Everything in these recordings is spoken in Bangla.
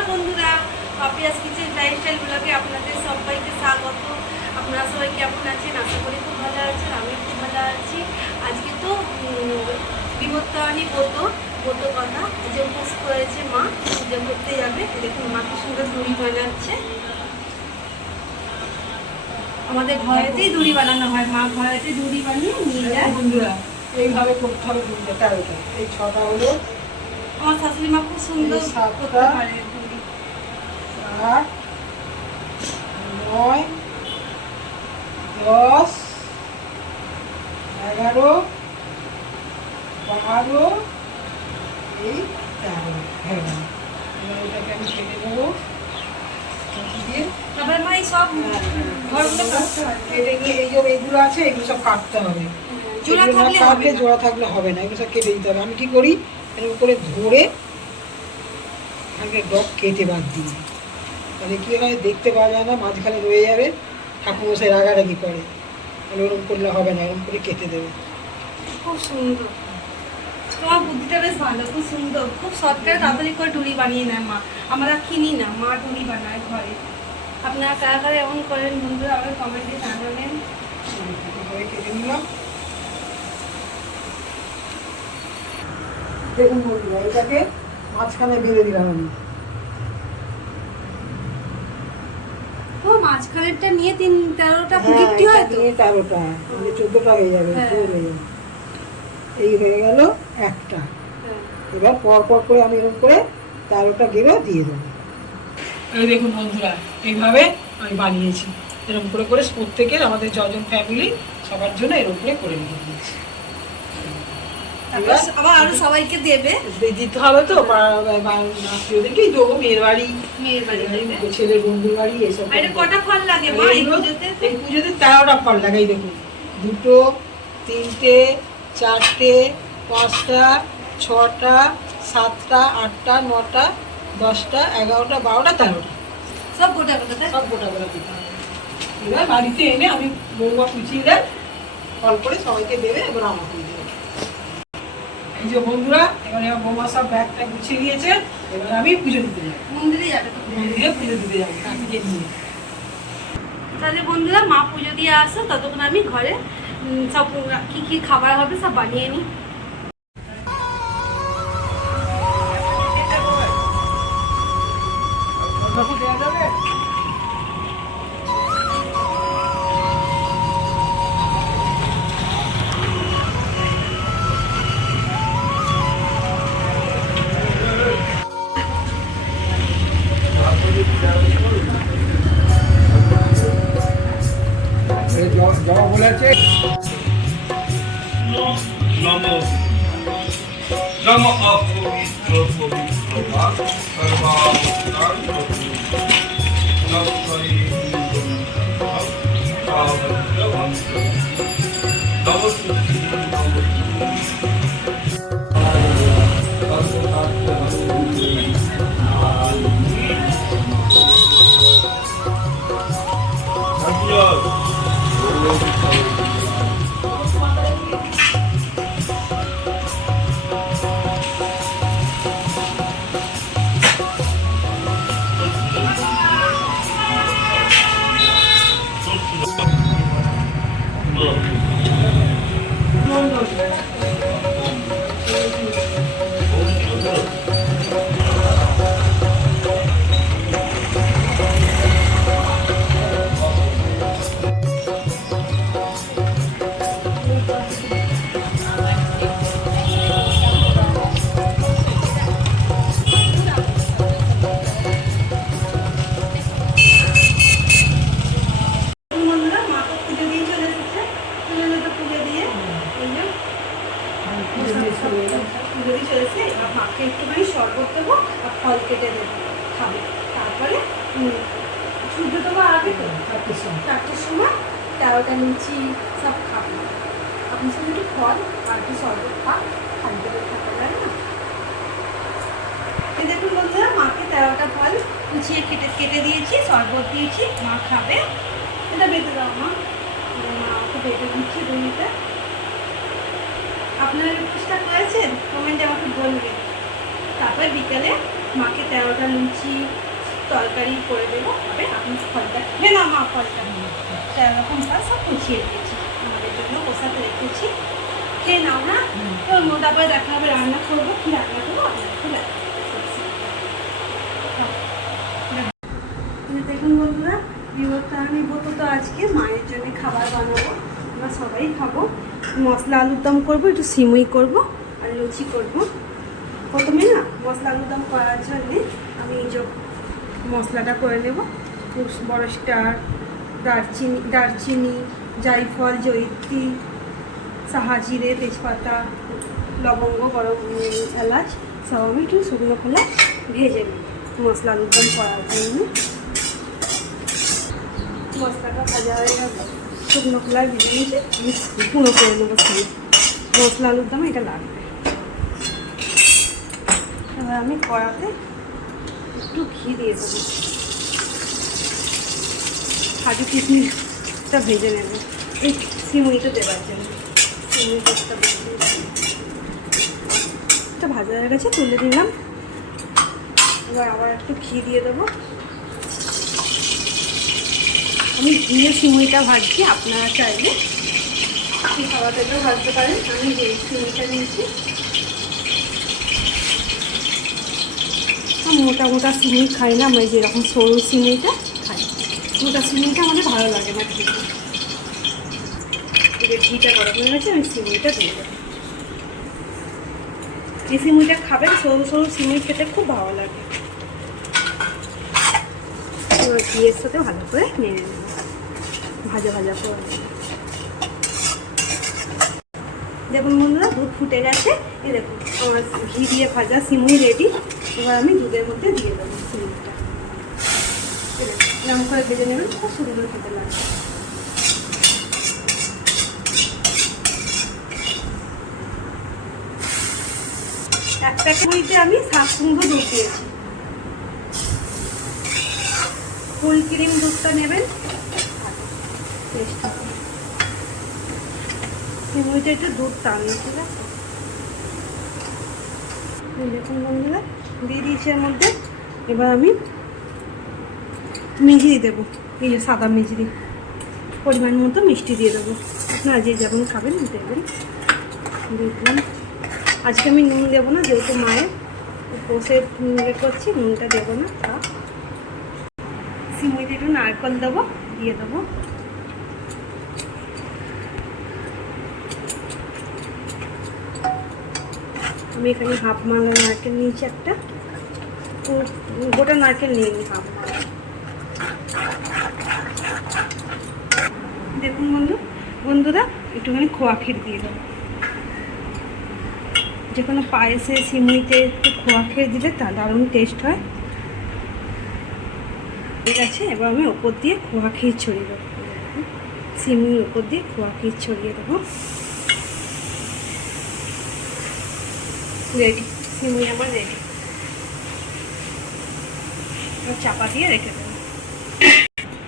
নমস্কার বন্ধুরা, পাপিয়াস কিচেন লাইফস্টাইল ব্লগে আপনাদের সবাইকে স্বাগত। আপনারা সবাই কেমন আছেন? আশা করি খুব ভালো আছেন, আমি খুব ভালো আছি। আজকে তো বিপত্তানি ব্রত কথা যে উপোস করেছে মা, পুজো করতে যাবে। দেখুন মা কি সুন্দর দড়ি বানাচ্ছে। আমাদের ঘরেতেই দড়ি বানানো হয়, মা ঘরেতেই দড়ি বানিয়ে নিয়ে যায়। বন্ধুরা এইভাবে করতে হবে, দুটো 13টা, এই 6টা হলো আমার শাশুড়ি মা খুব সুন্দর করতে পারে দড়ি। 8 9 10 11 12 এই 13 হ্যাঁ। এবার এটাকে আমি কেটে নেবো দিয়ে। তারপরে মা এই সব ঘরগুলো কাটতে হয়। কেটে নিয়ে এই যে এইগুলো আছে এগুলো সব কাটতে হবে। জোড়া এগুলো না থাকলে কাটলে হবে না। জোড়া থাকলে হবে না, এগুলো সব কেটে দিতে হবে। আমি কি করি, এরকম করে ধরে আগে ডগ কেটে বাদ দিই, তাহলে কি হয় দেখতে পাওয়া যায় না, মাঝখানে রয়ে যাবে, ঠাকুমশাই রাগারাগি করে। তাহলে ওরকম করলে হবে না, এরকম করে কেটে দেবে। খুব সুন্দর, তোমার বুদ্ধিটা বেশ ভালো, খুব সুন্দর, খুব শর্টকাটে তাড়াতাড়ি করে ডুরি বানিয়ে নেয় মা। আমরা কিনি না, মা ডুরি বানায় ঘরে। আপনারা কারা কারা এমন করেন বন্ধুরা, আমাকে কমেন্টে জানাবেন। এভাবে কেটে নিলাম। দেখুন বন্ধুরা, এটাকে মাঝখানে বেঁধে দিলাম আমি। ও মাঝখানেরটা নিয়ে 13টা গিফটি হয় তো? 13টা, মানে 14টা হয়ে যাবে, হ্যাঁ। ফুল হয়ে যাবে। এই হয়ে গেল একটা। হ্যাঁ। এবার পর পর করে আমি এরকম করে 13টা গেরো দিয়ে দেবো। এই দেখুন বন্ধুরা, এইভাবে আমি বানিয়েছি। এরকম করে করে প্রত্যেকের, আমাদের যজন ফ্যামিলি সবার জন্য এরকম করে রেখে দিয়েছি। তারপর আবার আরো সবাইকে দেবে। দিতে হবে তো, আত্মীয়দেরকেই দেবো, মেয়ের বাড়ি, মেয়ের বাড়ি দেবে। ছেলের বন্ধুর বাড়ি, এসব। আর এটা কটা ফল লাগে মা এই পুজোতে? এই পুজোতে 13টা ফল লাগাই। দেখুন, 2, 3, 4, 5, 6, 7, 8, 9, 10, 11, 12, 13টা সব গোটা গোটা সব গোটা গোটা দিতে হবে। এবার বাড়িতে এনে আমি বৌমা কুচিয়ে দেয়, ফল করে সবাইকে দেবে, এবার আমাকে দেবে। এই যে বন্ধুরা, এবার আমার বৌমা সব ব্যাগটা গুছিয়ে দিয়েছে, এবার আমি পুজো দিতে যাবো। মন্দিরে যাবে তো? মন্দিরে পুজো দিতে যাবো কাকিকে নিয়ে। তাহলে বন্ধুরা মা পুজো দিয়ে আসো, ততক্ষণ আমি ঘরে সব কি কি খাবার হবে সব বানিয়ে নিই। জবা বলেছে নম নম অপবিত্র পবিত্র বা সর্বাবতার নমস্কারী বন্ধুরা মা তো পুজো দিয়ে চলে এসেছে, পুজো দিয়ে এই যে পুজো দিয়ে চলে এসে এবার মাকে একটুখানি শরবত দেবো আর ফল কেটে দেবো, খাবে। তারপরে সূর্য দেবো আগে তো 4টের সময় 13টা লুচি সব খাবে। আপনি শুধু একটু ফল আর একটু শরবত খালি পেটে থাকা যায় না। এই দেখুন বন্ধুরা, মাকে 13টা ফল কুচিয়ে কেটে দিয়েছি, শরবত দিয়েছি, মা খাবে। এটা বেঁধে দাও মা, মা ওকে বেঁধে দিচ্ছি দড়িতে। আপনারা চেষ্টা করেছেন কমেন্টে আমাকে বলবেন। তারপরে বিকেলে মাকে 13টা লুচি তরকারি করে দেবো, তবে আপনি ফলটা খেয়ে না, মা ফলটা 13 রকম ফল সব কুচিয়ে দিয়েছি, আমাদের জন্য বসাতে রেখেছি, খেয়ে নাও না। তো তারপরে দেখা হবে, রান্না করবো, কি রান্না করবো আপনাকে দেখুন বন্ধুরা, বিভক্ত আমি তো আজকে মায়ের জন্য খাবার বানাবো, আমরা সবাই খাবো। মশলা আলুর দম করবো, একটু সিমুই করব আর লুচি করব। প্রথমে না মশলা আলুর দম করার জন্যে আমি এই যে মশলাটা করে নেব, বড় স্টার, দারচিনি, জায়ফল, জয়িত্রী, সাহাজিরে, তেজপাতা, লবঙ্গ, গরম এলাচ সব আমি একটু শুকনো খোলা ভেজে নিই মশলা আলুর দম করার জন্য। মশলাটা ভাজা হয়ে গেছে, শুকনো খোলায় ভেজে নিয়েছি, আমি পুরো করে নেবো সেই মশলা আলুর দম, এটা লাগবে। এবার আমি কড়াতে একটু ঘি দিয়ে দেবো, কাজু কিশমিশটা ভেজে নেব এই সিমুইটা দেওয়ার জন্য। সিমুইটা ভাজা হয়ে গেছে, তুলে দিলাম। এবার আবার একটু ঘি দিয়ে দেবো। আমি ঘিয়ে সিমুইটা ভাজছি, আপনারা চাইলে খাওয়া তেলেও ভাজতে পারেন। আমি যে সিমুইটা নিয়েছি, মোটা মোটা সিমুই খাই না, আমি যেরকম সরু সিমুইটা খাই, মোটা সিমুইটা আমাদের ভালো লাগে না খেতে। এবার ঘিটা গরম হয়ে গেছে, আমি সিমুইটা দিয়ে দেবো। এই সিমুইটা খাবেন, সরু সরু সিমুই খেতে খুব ভালো লাগে। এবার ঘিয়ের সাথে ভালো করে নেড়ে নেব, ভাজা ভাজা করে। দেখুন বন্ধুরা, দুধ ফুটে গেছে, এই দেখুন আমার ঘি দিয়ে ভাজা সিমুই রেডি। এবার আমি দুধের মধ্যে দিয়ে দেবো সিমুইটা, এরকম করে ভেজে নেবেন, খুব সুন্দর খেতে লাগবে। একটা সিমুইতে আমি 7 কুমড়ো দুধ দিয়েছি। ফুল ক্রিম দুধটা নেবেন, সিমুইটা একটু দুধ টানবে, ঠিক আছে? দেখুন বন্ধুরা, দিয়ে দিয়েছি এর মধ্যে। এবার আমি মিজরি দেবো, এই যে সাদা মিজরি, পরিমাণ মতো মিষ্টি দিয়ে দেবো, আপনারা যে যেমন খাবেন দেবেন। দেখলাম আজকে আমি নুন দেবো না, যেহেতু মায়ের বসে করছি, নুনটা দেবো না। সিমুইতে একটু নারকেল দেবো, দিয়ে দেবো। আমি এখানে হাফ মালা নারকেল নিয়েছি, একটা গোটা নারকেল নিয়ে নিই, হাফ মালা। দেখুন বন্ধুরা, একটুখানি খোয়া ক্ষীর দিয়ে দেবো। যে কোনো পায়েসে সিমুইতে একটু খোয়া ক্ষীর দিলে তা দারুণ টেস্ট হয়। ঠিক আছে, এবার আমি ওপর দিয়ে খোয়া ক্ষীর ছড়িয়ে দেবো, সিমুইয়ের ওপর দিয়ে খোয়া ক্ষীর ছড়িয়ে দেবো। রেডি, সিমুই আমার রেডি। এবার চাপা দিয়ে রেখে দেবো।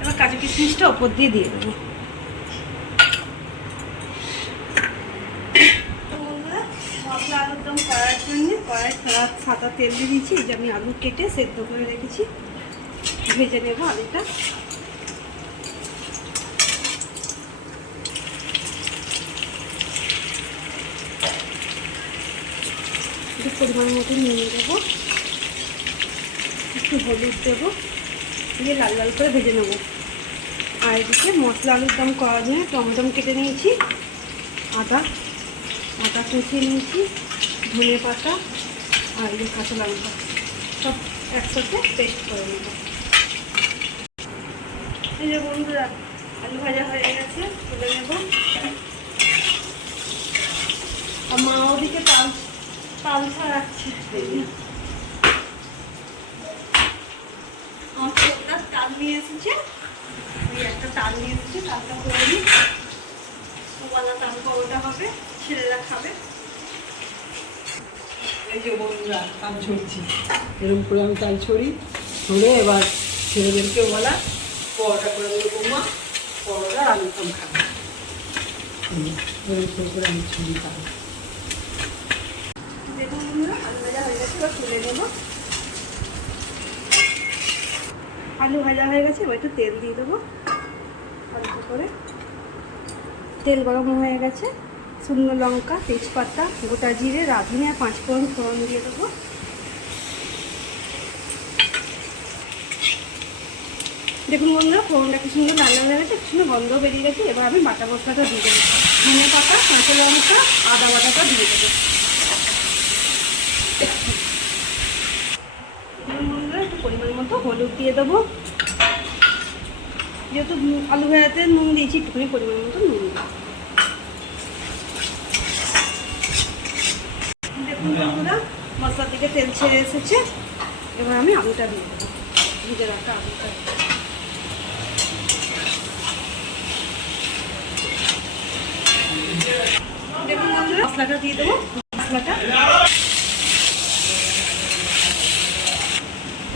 এবার কাজু কিশমিশটা ওপর দিয়ে দেবো। মশলা আলুর দম করার জন্য কড়াই সাদা তেল দিয়ে দিয়েছি, যে আমি আলু কেটে সেদ্ধ করে রেখেছি, ভেজে নেবো আলুটা। একটু পরিমাণ মতো নিয়ে দেবো, একটু হলুদ দেবো, দিয়ে লাল লাল করে ভেজে নেবো। আর এদিকে মশলা আলুর দম করার জন্য টমেটো কেটে নিয়েছি, আদা কুচিয়ে নিয়েছি, ধনে পাতা আর এই কাঁচা লঙ্কা সব একসাথে পেস্ট করে নেব। এই যে বন্ধুরা, আলু ভাজা হয়ে গেছে, তুলে নেব। আর মা ওদিকে তাল ছাড়াচ্ছে। আমার ছোটটা তাল নিয়ে এসেছে, ওই একটা তাল নিয়ে এসেছে, তালটা করে নিই। ওবেলা তাল পরোটা হবে, ছেলেরা খাবে। এই যে বন্ধুরা, তাল ছড়ছি, এরকম করে আমি তাল ছড়ি, ছড়ে এবার ছেলেদেরকেও বলা পরোটা করে দেবো, বৌমা পরোটা আলুর দম খাবে। করে আমি ছড়ি তাল। দেখুন বন্ধুরা, আলু ভাজা হয়ে গেছে, এবার তুলে নেবো। আলু ভাজা হয়ে গেছে, এবার একটু তেল দিয়ে দেবো অল্প করে। তেল গরম হয়ে গেছে, শুকনো লঙ্কা, তেজপাতা, গোটা জিরে, রাঁধুনি আর 5 ফোড়ন দিয়ে দেবো। দেখুন বন্ধুরা, ফোড়নটা কি সুন্দর লাল লাল হয়ে গেছে, কি সুন্দর গন্ধ বেরিয়ে গেছে। এবার আমি বাটা মশলাটা দিয়ে দেবো, ধনে পাতা, কাঁচা লঙ্কা, আদা বাটাটা দিয়ে দেবো। বন্ধুরা একটু পরিমাণ মতো হলুদ দিয়ে দেবো, যেহেতু আলু ভাজাতে নুন দিয়েছি একটুখানি পরিমাণ মতো নুন দেবো। দেখুন বন্ধুরা, মশলা থেকে তেল ছেড়ে এসেছে, এবার আমি আলুটা দিয়ে দেবো, ভিজে রাখা আলুটা। দেখুন বন্ধুরা, মশলাটা দিয়ে দেবো, মশলাটা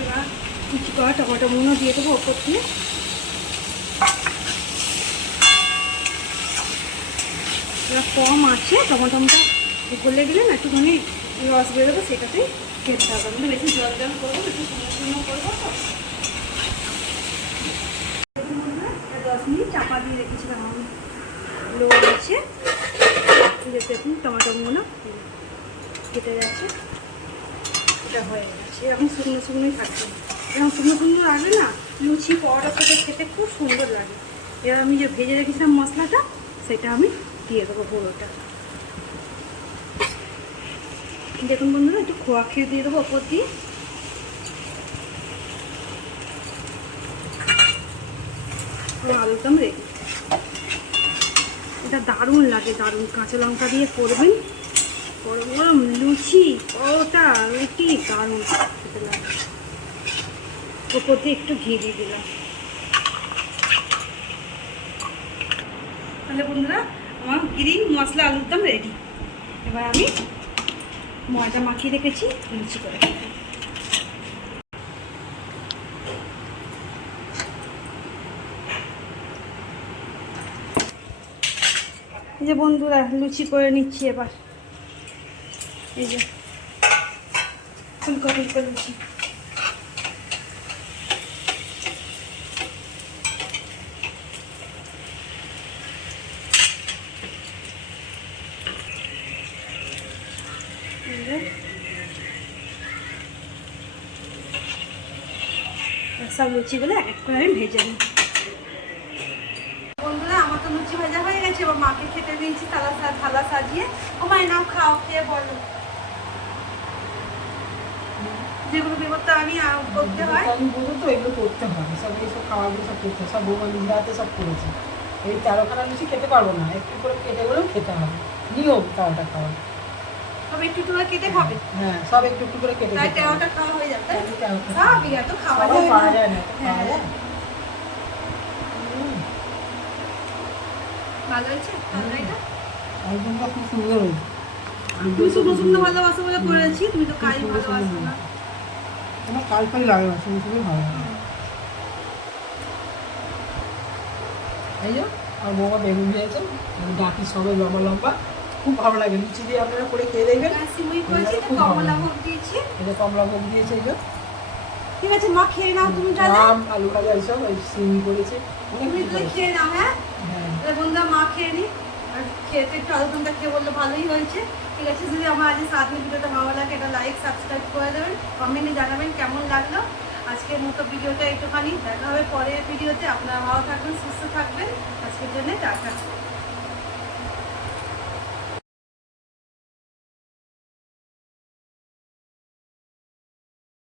এবার কুচি করা টমেটো মুনো দিয়ে দেবো ওপর দিয়ে। এবার কম আছে, টমেটোটা গলে গেলে না একটুখানি রস বেরোবে, সেটাতেই খেতে হবে। কিন্তু বেশি জল জল করবো, একটু শুকনো করবো তো। 10 মিনিট চাপা দিয়ে রেখেছিলাম আমি, লো আছে। দেখুন টমেটোগুলো কেটে যাচ্ছে, এটা হয়ে গেছে। এরকম শুকনো শুকনোই থাকছে, এরকম শুকনো শুকনো লাগবে না, লুচি পরোটার সাথে খেতে খুব সুন্দর লাগে। এবার আমি যে ভেজে রেখেছিলাম মশলাটা, সেটা আমি দিয়ে দেবো পুরোটা। দেখুন বন্ধুরা, একটু খোয়া খেয়ে দিয়ে দেবো ওপর দিয়ে। আলুদম রেডি। এটা দারুণ লাগে, দারুণ। কাঁচা লঙ্কা দিয়ে করবেন, গরম গরম লুচি, পরোটা, রুটি, দারুণ খেতে লাগে। ওপর দিয়ে একটু ঘি দিয়ে দিলাম। তাহলে বন্ধুরা, আমার গ্রিন মশলা আলুর দম রেডি। এবার আমি ময়দা মাখিয়ে রেখেছি, লুচি করে এই যে বন্ধুরা, লুচি করে নিচ্ছি এবার। এই যে ফুলকো ফুলকো লুচি। সব লুচিগুলো এক এক করে আমি ভেজে নিই। বন্ধুরা, আমার তো লুচি ভাজা হয়ে গেছে, এবার মাকে খেতে দিয়েছি থালা সাজিয়ে। ও মায়ের নাও, খাও, খেয়ে বলো যেগুলো বিপত্তা আমি করতে হয়। আমি বলবো তো এগুলো করতে হয়, সব এইসব খাবারগুলো সব করতে হয়, সব বৌমা রাতে সব করেছে। এই 13খানা লুচি খেতে পারবো না, একটু করে কেটে বলেও খেতে হবে, নিয়ম 13টা খাওয়া। সব একটু একটু করে কেটে খাবে, হ্যাঁ সব একটু একটু করে কেটে তাই খেতে হবে। 13টা খাওয়া হয়ে যাবে। সব সব এত খাওয়া পাওয়া যায় যায় না। না, পাওয়া যায়। ভালো হয়েছে তরকারিটা? আলুদমটা খুব সুন্দর হয়েছে। তুমি শুকনো শুকনো ভালোবাসো বলে করেছি, তুমি তো কাই ভালোবাসো না। আমার কাল ফালি লাগে না, শুধু শুধু ভালো লাগে। এই যে আর বৌমা বেগুন দিয়েছে, ডাকি সবে লম্বা লম্বা, খুব ভালো লাগে। লুচি দিয়ে আপনারা করে খেয়ে দেখবেন। সিমুই করেছি, কমলা ভোগ দিয়েছি। এটা কমলা ভোগ দিয়েছে, এই যে ঠিক আছে মা, খেয়ে নাও তুমি তাহলে। আম, আলু ভাজা এইসব, ওই সিমি করেছে, অনেক তুমি কিছু তুই করেছে। খেয়ে নাও। হ্যাঁ, হ্যাঁ তাহলে বন্ধুরা মা খেয়ে নি, আর খেতে একটু আলুদমটা খেয়ে বললো ভালোই হয়েছে। ঠিক আছে, যদি আমার আজ সাথে ভিডিওটা ভালো লাগে, এটা লাইক সাবস্ক্রাইব করে দেবেন, কমেন্টে জানাবেন কেমন লাগলো। আজকের মতো ভিডিওটা একটুখানি দেখা হবে পরের ভিডিওতে। আপনারা ভালো থাকবেন, সুস্থ থাকবেন। আজকের জন্য টাটা।